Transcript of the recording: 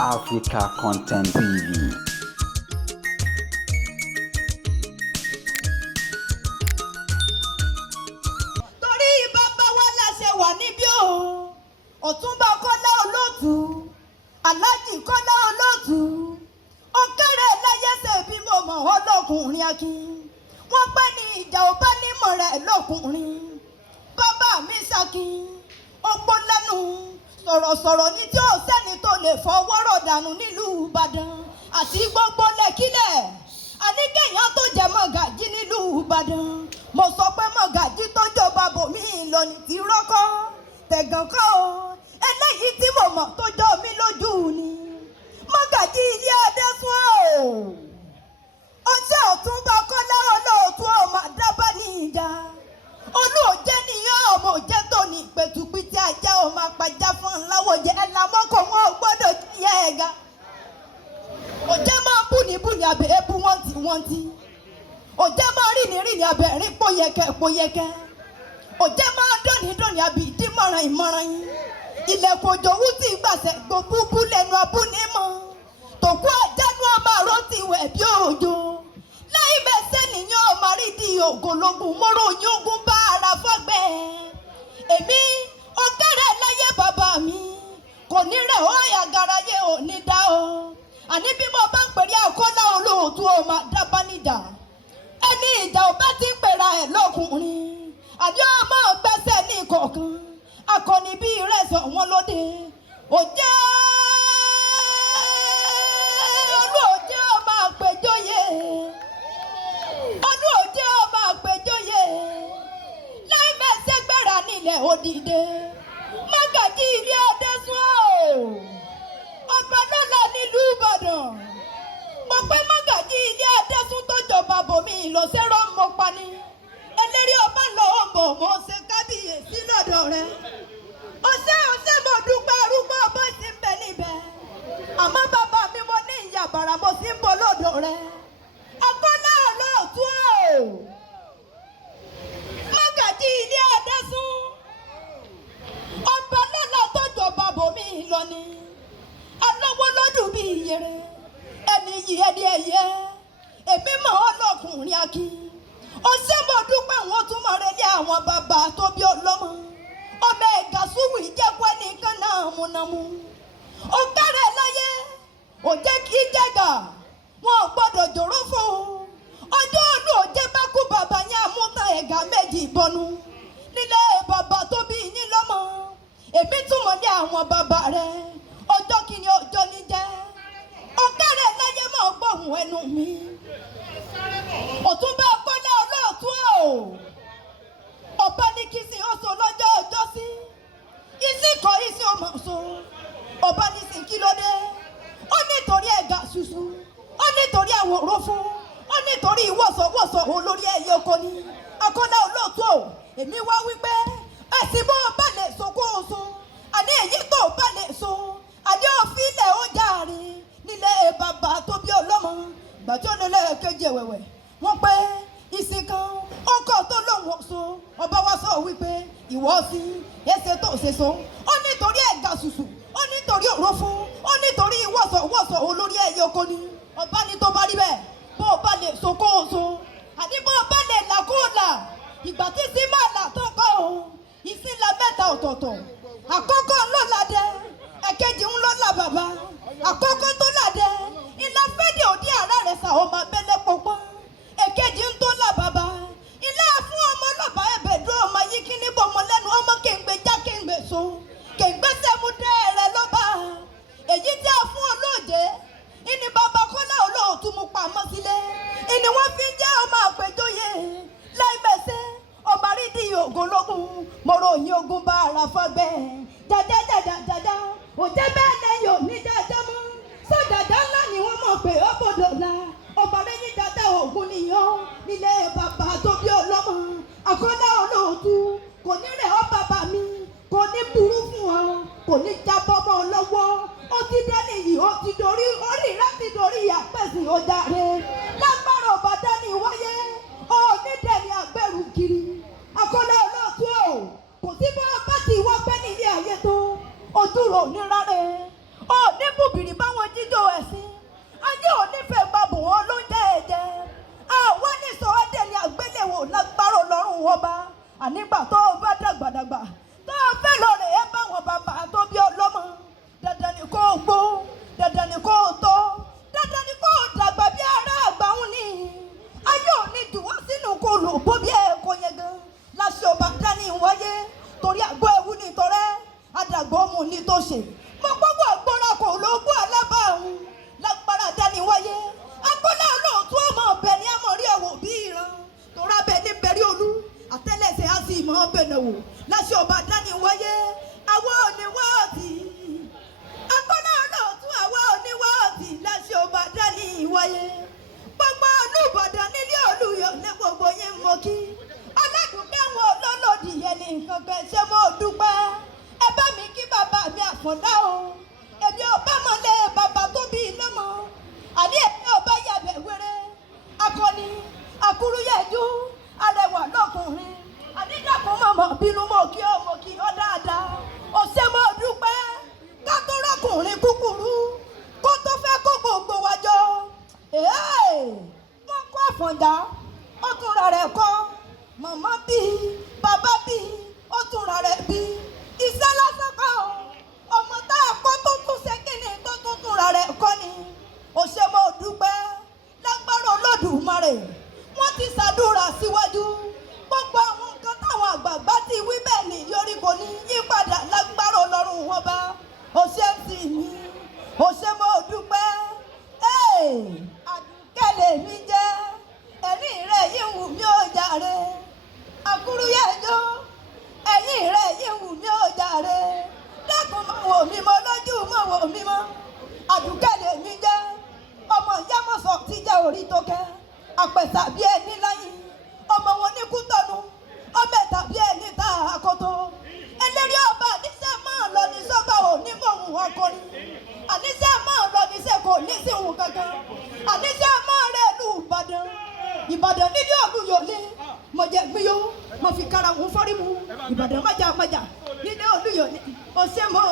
Africa Content TV. Torí bàbá wa la ṣe wà níbí o. Ọ̀túnba Kola Olootu, Alhaji Kola Olootu. Ọ̀kẹ́rẹ́ láyẹ́sẹ̀ bí mo mọ̀ ọ́ lọ́kùnrin akin. Wọ́n pẹ́ ní ìjà ò bá nímọ̀ rẹ̀ lọ́kùnrin. Bàbá mi ṣakin, ọgbó lẹ́nu. Sọ̀rọ̀sọ̀rọ̀ ní tí ó sẹ́ni tó lè fọwọ́rọ̀ dànù nílùú Ìbàdàn àti gbogbo lẹ́kílẹ̀. Àníkèyàn tó jẹ́ Mogaji nílùú Ìbàdàn. Mo sọ pé Mogaji tó jọba bòmí lónìí ti rọ́kọ́. Tẹ̀gàn kọ́ o, eléyìí tí mo mọ̀ tó jọ mí lójú ni. Mogaji ilé Adésùn o. Ọjọ́ Ọ̀túnba Kola Olootu ọmọ Adabanija. Olóòjé nìyẹn ọmọ òjé tó ní pẹ̀tùpìtì ajá ọmọ apàjá fún ńláwọ̀jẹ́ ẹ̀làmọ́kọ̀ wọn ò gbọ́dọ̀ yẹ ẹ̀ga. Òjé máa búnibúni abẹ́ ebú wọ́n ti. Òjé máa rìnrìn abẹ́ rí pòyẹ̀kẹ́. Òjé máa dọ́ni abì ìdímọ̀ràn ìmọ̀ràn yín. Ilẹ̀kùn òjòwú ti gbàṣẹ gbogbo lẹ́nu abúnímọ̀. Tòkú àjánú ọmọ àrọ́ ti wẹ̀ bí òjò. Láì mẹ́sẹ̀ nìyẹn ọmọ àrídì ògòlógún mọ́rọ̀ oyún ogun bá ara fọ́gbẹ́. Èmi ọ̀kẹ́rẹ́ láyé bàbá mi kò ní rẹ̀ ó àgàràyé ò ní dá o. Àní bí mo bá ń pèrè Kola Olootu ọmọ Adabanija. Ẹni ìjà ò bá ti ń pèrà ẹ̀ lọ́kùnrin. Àní ọmọ gbẹ́sẹ̀ ní ìkọ̀ọ̀kan. Akọni bí ìrẹsọ̀ wọn lóde. Òjé olóòjé ọmọ àpèjọyè. Olóòjé ọmọ àpèjọyè. Láì mẹ́sẹ̀ gbéra nílẹ̀ òdìdé. Mogaji ilé Adésùn o. Ọba lọ́la nílùú Ìbàdàn. Mo pé Mogaji ilé Adésùn tó jọba bòmí ìlọsẹ́rọ̀ mọ́ pani. Eléré ọba lọ ọmọ mo ṣe kábíyèsí lọ́dọ̀ rẹ̀. Ọ̀sẹ̀ mo dúpẹ́ arúgbó ọmọ ti ń bẹ níbẹ̀. Àmọ́ bàbá mi mo ní ìyá bàrà mo sì ń bọ̀ lọ́dọ̀ rẹ̀. Kola Olootu o. Mogaji ilé Adésùn. Ọba lọ́la tó jọba bòmí lọ ni. Alọ́wọ́ lọ́dún bí iyere. Ẹni yìí ẹni ẹ̀yẹ. Èmi mọ̀ ọ́ lọ́kùnrin akin. Ọ̀sẹ̀ mo dúpẹ́ wọn tún mọ̀ rẹ̀ lé àwọn bàbá tó bí ọlọ́mọ. Ọmọ ẹ̀gà súwì jẹ́pọ̀ nìkan náà múnamú. Ó kárẹ̀ láyé, ò jẹ́ kí jẹ́gà, wọn ò gbọ́dọ̀ jòrò fún un. Ọjọ́ òru òjé bá kú bàbá yẹn àmútan ẹ̀gà méjì bọnu. Nílé bàbá tó bí yín lọ́mọ. Èmi túmọ̀ ní àwọn bàbá rẹ̀. Ọjọ́ kìíní ọjọ́ ní jẹ́. Ó kárẹ̀ láyé mọ̀ gbóhùn ẹnu mi. Ọ̀túnba Kola Olootu o. Ọba ní kí sin oṣù lọ́jọ́ ọjọ́ sí. Isi kọ isi ọmọ so. Ọba ní sin kí ló dé. Ó nítorí ẹ̀gà ṣuṣu. Ó nítorí àwọn òrófó. Ó nítorí ìwọ̀sọ̀wọ̀sọ̀ olórí ẹ̀yẹ oko ni. Kola Olootu o. Èmi wá wípé ẹ̀sìn bó bá lè so kó o so. Àní èyí tó bá lè so. Àní òfin ilẹ̀ ó jàre. Nílé bàbá tó bí ọlọ́mọ. Gbàjọ́ nílé kejì ẹ̀wẹ̀wẹ̀. Wọ́n pé ìsìn kan ọkọ̀ tó lóun ọ̀ṣọ́ ọba wa sọ wípé ìwọ sí ẹsẹ̀ tó ṣe so. Ó nítorí ẹ̀gà ṣùṣù, ó nítorí òrófó, ó nítorí ìwọ̀sọ̀wọ̀sọ̀ olórí ẹ̀yẹ oko ni. Ọba ní tó bá rí bẹ́ẹ̀ bó o bá lè so kó o so. Àní bó o bá lè là kó o là. Ìgbà tí sí máa là tó kọ́ o. Ìsìn la mẹ́ta ọ̀tọ̀ọ̀tọ̀. Àkọ́kọ́ ló ládẹ, ẹ̀kejì ń ló là bàbá. Àkọ́kọ́ tó ládẹ, ìlà fẹ́dẹ̀ òdí àrà rẹ̀ sà ọmọ abẹ́lẹ́ pọpọ́n. Èkejì ń tó là bàbá. Ilé fún ọmọ ọlọ́ba ẹ̀bẹ̀ dúró ọmọ yìí kí ní bọ́mọ lẹ́nu ọmọ kéǹgbé já kéǹgbé so. Kéǹgbé sẹ́mu dé rẹ̀ lọ́ba. Èyí tí a fún olóòjé. Ìní bàbá Kola Olootu mú pamọ́ sílé. Ìní wọ́n fi jẹ́ ọmọ àpèjọyè. Láìmẹ̀sẹ̀ ọmọ àrídì ògòlógún. Mọ̀rọ̀ òyìn ogun bá ara fọ́gbẹ́. Jàjà. Òjé bẹ́ẹ̀ lẹ́yìn òní jẹjẹ mú. Sọ́jàjà ńlá ni wọ́n mọ̀ pé ó gbọ́dọ̀ la. Ọba rẹ̀ ní dada ògùn nìyàn. Nílé bàbá tó bí ọlọ́mọ. Kola Olootu kò ní rẹ̀ ọ́ bàbá mi. Kò ní burú fún ọ. Kò ní jábọ́ mọ́ lọ́wọ́. Ó ti dẹ́ni yìí ó ti dorí orí rẹ̀ ti dorí àpẹ̀sìn ọjà rẹ̀. Lágbára ọba dání wáyé. Ó ní dẹ́ni àgbẹ̀rù kiri. Kola Olootu o. Kò sí bá ọba tí wọ́n pẹ́ nílé ayé tó. Ojú rò ní rárẹ̀. Ó ní bùbìrì báwọn jíjó ẹ̀sìn ayé ò ní fẹ́ gbà bù wọn ló ń jẹ́ ẹ̀jẹ̀ àwọn ní sọ ọ́ dẹ̀ ní àgbéléwò lágbára Ọlọ́run ọba ànígbà tó o bá dàgbàdàgbà tó o fẹ́ lọ rè é báwọn bàbá tó bí ọlọ́mọ dandan ni kó o gbó dandan ni kó o tọ́ dandan ni kó o dàgbà bí ará àgbáhùn ni ayé ò ní jù wá sínú kó lò bó bí ẹ̀kọ́ yẹn gan láṣẹ ọba dání wáyé torí àgọ́ ewu ní tọrẹ àdàgbọ́ mu ní tó ṣe mo gbogbo àgbọ́ra kò lóògùn alábàáhùn lágbára dání wáyé agbọ́lá olóòtú ọmọ ọbẹ̀ ní amọ̀rí ẹ̀wò bí ìran torí abẹ ní bẹ̀rí olú àtẹ́lẹsẹ̀ á sì mọ́ ọbẹ̀ náà wò láṣẹ ọba dání wáyé àwọn oníwọ́ọ̀tì agbọ́lá olóòtú àwọn oníwọ́ọ̀tì láṣẹ ọba dání wáyé gbogbo Olúbàdàn nílé Olúyọ̀ ní gbogbo yín mọ́ kí aládùúgbò wọn olólòdì yẹn ní nǹkan kan ṣé mo dúpẹ́ ẹ bá mi kí bàbá mi Àfọ̀ndá o èmi ò bá mọ́lẹ̀ bàbá tó bí i lọ́mọ àní èmi ò bá yàbẹ̀ wéré akọni akúrúyẹ̀jú arẹwà lọ́kùnrin ànídàkùn mọ̀mọ́ bínú mọ̀ kí ọ dáadáa ó ṣé mo dúpẹ́ ká tó rọ́kùnrin kúkúrú kó tó fẹ́ kó gbogbo wájọ wọ́n kó Àfọ̀ndá ó tún ra rẹ̀ kọ́ màmá bí bàbá bí ó tún ra rẹ̀ bí iṣẹ́ lásán kọ́ ọmọ tá a kọ́ tó tún ṣe kíni tó tún ra rẹ̀ kọ́ ni ó ṣé mo dúpẹ́ lágbára Olódùmarè wọ́n ti ṣàdúrà síwájú gbogbo àwọn nǹkan táwọn àgbààgbà ti wí bẹ́ẹ̀ ni yorí kò ní yípadà lágbára Ọlọ́run wọn bá ó ṣé ń sì mí ó ṣé mo dúpẹ́ àdùkẹ́lẹ̀ mi jẹ́ ẹ̀rín rẹ̀ yìí wù mí ó jàre akúrúyẹ̀jọ́ ẹ̀yìn rẹ̀ yìí wù mí ó jàre dákun mọ́ wò mí mọ́ lójú mọ́ wò mí mọ́ àdùkẹ́lẹ̀ mi jẹ́ ọmọ ìyámọ̀sọ̀ ti jẹ́ orí tó kẹ́ àpẹ̀sà bí ẹni láyìn ọmọ wọn ní Kútọ̀nù ọmọ ẹ̀ta bí ẹni tá àkótó eléré ọba àníṣe máa lọ ní sọ́gbà ò ní mọ̀hún ọkùnrin àníṣe máa lọ ní sẹ́kọ̀ọ́ ní síhùn kankan àníṣe máa rẹ̀ lù Ìbàdàn nílé Olúyọ̀ lé mo jẹ gbíyó mo fi kára wọn fọ́rí mu Ìbàdàn májà nílé Olúyọ̀ lé mo ṣe mọ́.